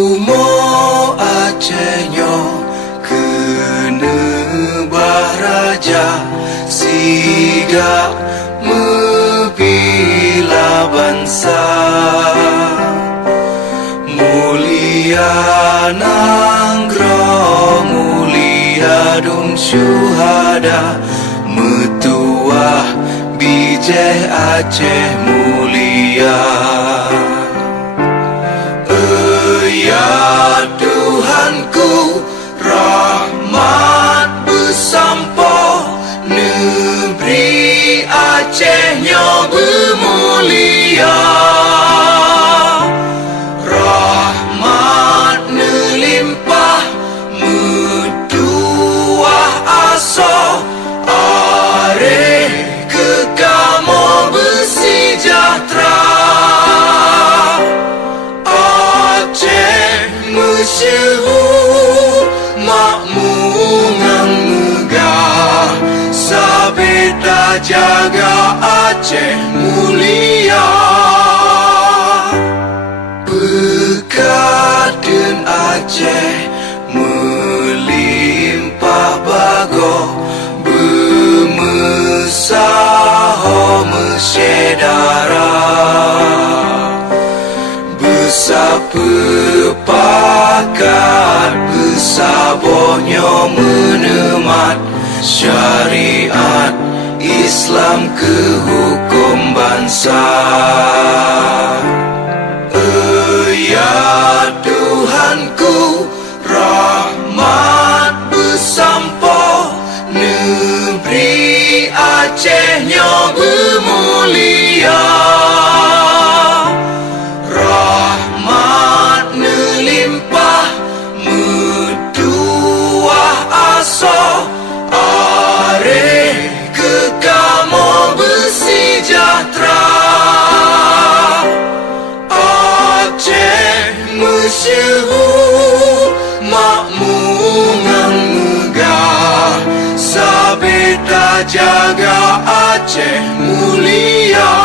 Umo Acehnya kena bahraja siga mebila bangsa mulia nangro mulia dum syuhada metuah bijeh Aceh mulia. Ya Tuhanku, rahmat bersampo negeri Acehnya bermulia. Rahmat nelimpah metuah aso areh kekamo bersejahtera. Masyhur makmungan megah sabeta jaga Aceh mulia. Berkat dan Aceh melimpah bago bermesaho mesyedara besapepakat besabohnya menemat syariat Islam ke hukum bangsa. Ya Tuhanku, rahmat bersampo negeri Acehnya bermulia. Rahmat nelimpah metuah aso areh kekamo bersejahtera. Aceh masyhur makmungan megah sabeta jaga Aceh mulia.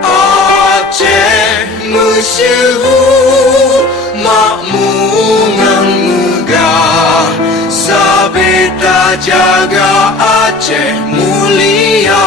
Aceh masyhur makmungan megah sabeta jaga Aceh mulia.